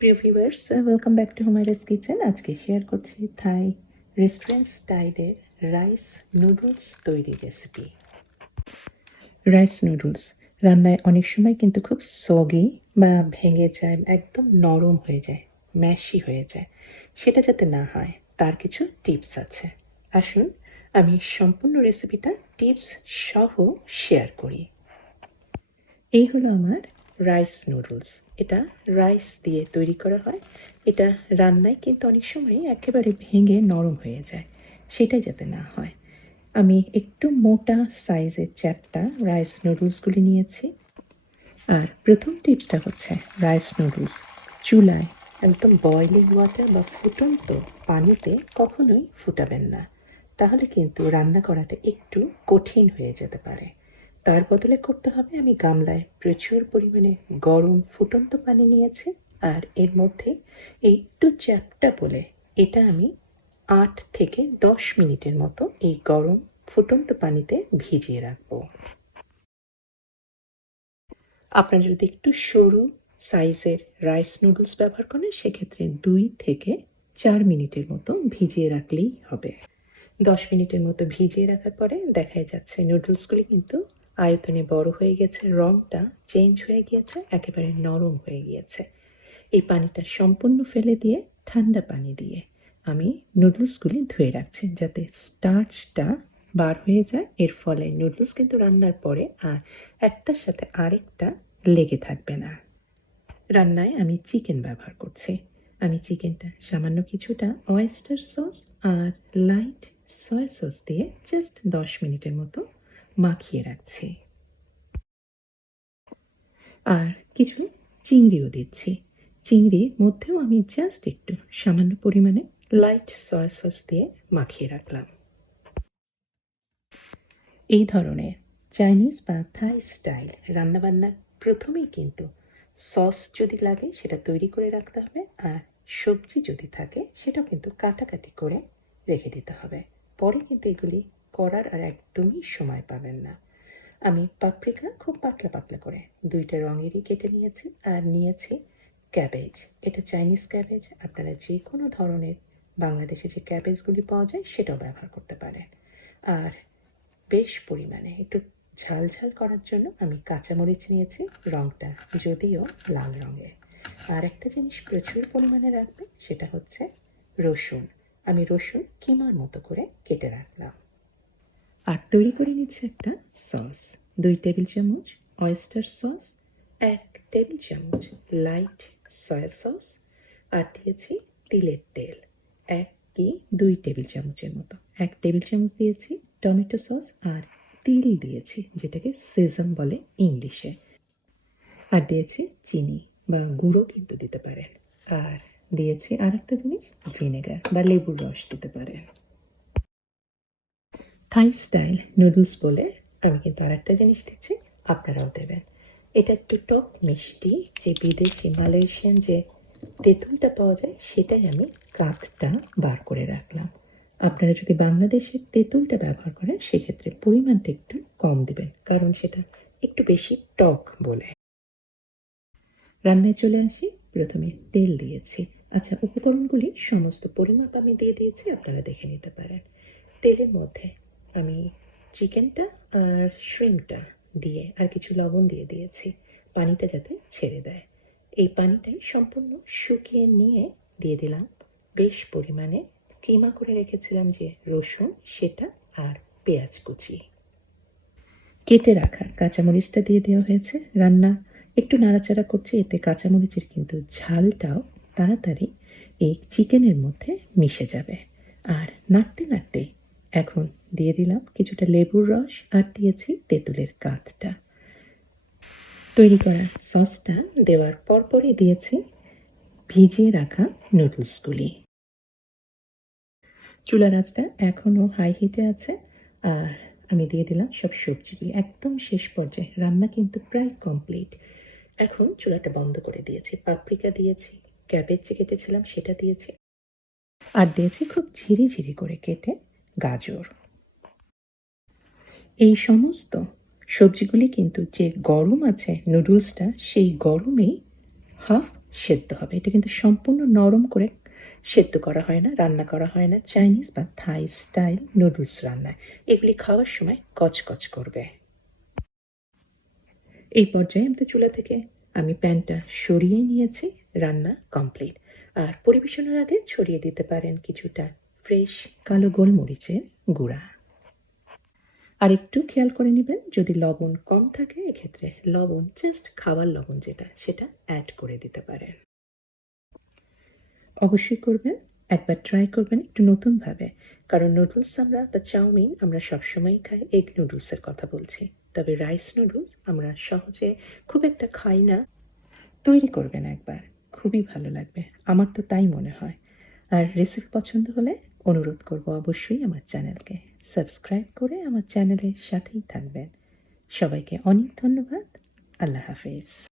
প্রিয় viewers, welcome back to Humaira's kitchen. আজকে share করছি থাই রেস্টুরেন্ট স্টাইলের রাইস নুডলস তৈরি রেসিপি। রাইস নুডলস রান্নায় অনেক সময় কিন্তু খুব সগি বা ভেঙে যায়, একদম নরম হয়ে যায়, ম্যাশি হয়ে যায়। সেটা যাতে না হয় তার কিছু টিপস আছে। আসুন আমি সম্পূর্ণ রেসিপিটা টিপস সহ শেয়ার করি। এই হলো আমার রাইস নুডলস। এটা রাইস দিয়ে তৈরি করা হয়। এটা রান্নায় কিন্তু অনেক সময় একেবারে ভেঙে নরম হয়ে যায়, সেটাই যাতে না হয়। আমি একটু মোটা সাইজের চ্যাপ্টা রাইস নুডলসগুলি নিয়েছি। আর প্রথম টিপসটা হচ্ছে রাইস নুডলস চুলায় একদম বয়লিং ওয়াটার বা ফুটন্ত পানিতে কখনোই ফুটাবেন না, তাহলে কিন্তু রান্না করাটা একটু কঠিন হয়ে যেতে পারে। তার বদলে করতে হবে, আমি গামলায় প্রচুর পরিমাণে গরম ফুটন্ত পানি নিয়েছি। আর এর মধ্যে একটু চ্যাপ্টা বলে এটা আমি 8 থেকে 10 মিনিটের মতো এই গরম ফুটন্ত পানিতে ভিজিয়ে রাখবো। আপনারা যদি একটু সরু সাইজের রাইস নুডলস ব্যবহার করেন, সেক্ষেত্রে 2 থেকে 4 মিনিটের মতো ভিজিয়ে রাখলেই হবে। 10 মিনিটের মতো ভিজিয়ে রাখার পরে দেখা যাচ্ছে নুডলসগুলি কিন্তু আয়তনে বড় হয়ে গেছে, রঙটা চেঞ্জ হয়ে গিয়েছে, একেবারে নরম হয়ে গিয়েছে। এই পানিটা সম্পূর্ণ ফেলে দিয়ে ঠান্ডা পানি দিয়ে আমি নুডলসগুলি ধুয়ে রাখছি, যাতে স্টার্চটা বার হয়ে যায়। এর ফলে নুডলস কিন্তু রান্নার পরে আর একটার সাথে আরেকটা লেগে থাকবে না। রান্নায় আমি চিকেন ব্যবহার করছি। আমি চিকেনটা সামান্য কিছুটা oyster সস আর লাইট সয়া সস দিয়ে জাস্ট 10 মিনিটের মতো মাখিয়ে রাখছি। আর কিছু চিংড়িও দিচ্ছি। চিংড়ির মধ্যেও আমি জাস্ট একটু সামান্য পরিমাণে লাইট সয়া সস দিয়ে মাখিয়ে রাখলাম। এই ধরনের চাইনিজ বা থাই স্টাইল রান্নাবান্নার প্রথমেই কিন্তু সস যদি লাগে সেটা তৈরি করে রাখতে হবে, আর সবজি যদি থাকে সেটাও কিন্তু কাটাকাটি করে রেখে দিতে হবে। পরে কিন্তু এগুলি করার আর একদমই সময় পাবেন না। আমি পাপরিকা খুব পাতলা পাতলা করে 2টা রঙেরই কেটে নিয়েছি, আর নিয়েছি ক্যাবেজ। এটা চাইনিজ ক্যাবেজ, আপনারা যে কোনো ধরনের বাংলাদেশে যে ক্যাবেজগুলি পাওয়া যায় সেটাও ব্যবহার করতে পারেন। আর বেশ পরিমাণে একটু ঝাল ঝাল করার জন্য আমি কাঁচামরিচ নিয়েছি, রঙটা যদিও লাল রঙের। আর একটা জিনিস প্রচুর পরিমাণে রাখবে, সেটা হচ্ছে রসুন। আমি রসুন কিমার মতো করে কেটে রাখলাম। আর তৈরি করে নিচ্ছে একটা সস। 2 টেবিল চামচ oyster সস, 1 টেবিল চামচ লাইট সয়া সস, আর দিয়েছি তিলের তেল 2 টেবিল চামচের মতো। 1 টেবিল চামচ দিয়েছি টমেটো সস, আর তিল দিয়েছি, যেটাকে সেজাম বলে ইংলিশে। আর দিয়েছি চিনি বা গুঁড়ো কিন্তু দিতে পারেন। আর দিয়েছি আর একটা জিনিস, ভিনেগার বা লেবুর রস দিতে পারেন। থাই স্টাইল নুডলস বলে আমি কিন্তু আর একটা জিনিস দিচ্ছি, আপনারাও দেবেন। এটা একটু টক মিষ্টি, যে বিদেশি মালয়েশিয়ান যে তেঁতুলটা পাওয়া যায় সেটাই আমি কাঠটা বার করে রাখলাম। আপনারা যদি বাংলাদেশের তেঁতুলটা ব্যবহার করেন সেক্ষেত্রে পরিমাণটা একটু কম দিবেন, কারণ সেটা একটু বেশি টক বলে। রান্নায় চলে আসি। প্রথমে তেল দিয়েছি। আচ্ছা, উপকরণগুলি সমস্ত পরিমাপ আমি দিয়ে দিয়েছি, আপনারা দেখে নিতে পারেন। তেলের মধ্যে আমি চিকেনটা আর শ্রিম্পটা দিয়ে আর কিছু লবণ দিয়ে দিয়েছি, পানিটা যাতে ছেড়ে দেয়। এই পানিটাই সম্পূর্ণ শুকিয়ে নিয়ে দিয়ে দিলাম বেশ পরিমাণে কিমা করে রেখেছিলাম যে রসুন, সেটা আর পেঁয়াজ কুচি। কেটে রাখা কাঁচামরিচটা দিয়ে দেওয়া হয়েছে। রান্না একটু নাড়াচাড়া করছে, এতে কাঁচামরিচের কিন্তু ঝালটাও তাড়াতাড়ি এই চিকেনের মধ্যে মিশে যাবে। আর নাড়তে নাড়তে এখন দিয়ে দিলাম কিছুটা লেবুর রস, আর দিয়েছি তেঁতুলের কাঠটা। তৈরি করা সসটা দেওয়ার পরপরই দিয়েছি ভিজিয়ে রাখা নুডলসগুলি। চুলার আঁচটা এখনও হাই হিটে আছে। আর আমি দিয়ে দিলাম সব সবজিগুলি একদম শেষ পর্যায়ে। রান্না কিন্তু প্রায় কমপ্লিট। এখন চুলাটা বন্ধ করে দিয়েছি। পাপরিকা দিয়েছি, ক্যাবেজ যে কেটেছিলাম সেটা দিয়েছি, আর দিয়েছি খুব ঝিরিঝিরি করে কেটে গাজর। এই সমস্ত সবজিগুলি কিন্তু যে গরম আছে নুডলসটা, সেই গরমেই হাফ সেদ্ধ হবে। এটা কিন্তু সম্পূর্ণ নরম করে সেদ্ধ করা হয় না, রান্না করা হয় না চাইনিজ বা থাই স্টাইল নুডলস রান্নায়। এগুলি খাওয়ার সময় কচকচ করবে। এই পর্যায়ে আমি তো চুলা থেকে আমি প্যানটা সরিয়ে নিয়েছি, রান্না কমপ্লিট। আর পরিবেশনের আগে ছড়িয়ে দিতে পারেন কিছুটা ফ্রেশ কালো গোলমরিচের গুঁড়া। আর একটু খেয়াল করে নেবেন যদি লবণ কম থাকে এক্ষেত্রে লবণ জাস্ট খাবার লবণ যেটা সেটা অ্যাড করে দিতে পারেন। অবশ্যই করবেন, একবার ট্রাই করবেন একটু নতুনভাবে। কারণ নুডলস আমরা বা চাউমিন আমরা সবসময়ই খাই, এগ নুডলসের কথা বলছি। তবে রাইস নুডলস আমরা সহজে খুব একটা খাই না। তৈরি করবেন একবার, খুবই ভালো লাগবে। আমার তো তাই মনে হয়। আর রেসিপি পছন্দ হলে অনুরোধ করব অবশ্যই আমার চ্যানেলকে সাবস্ক্রাইব করে আমার চ্যানেলের সাথেই থাকবেন। সবাইকে অনেক ধন্যবাদ। আল্লাহ হাফেজ।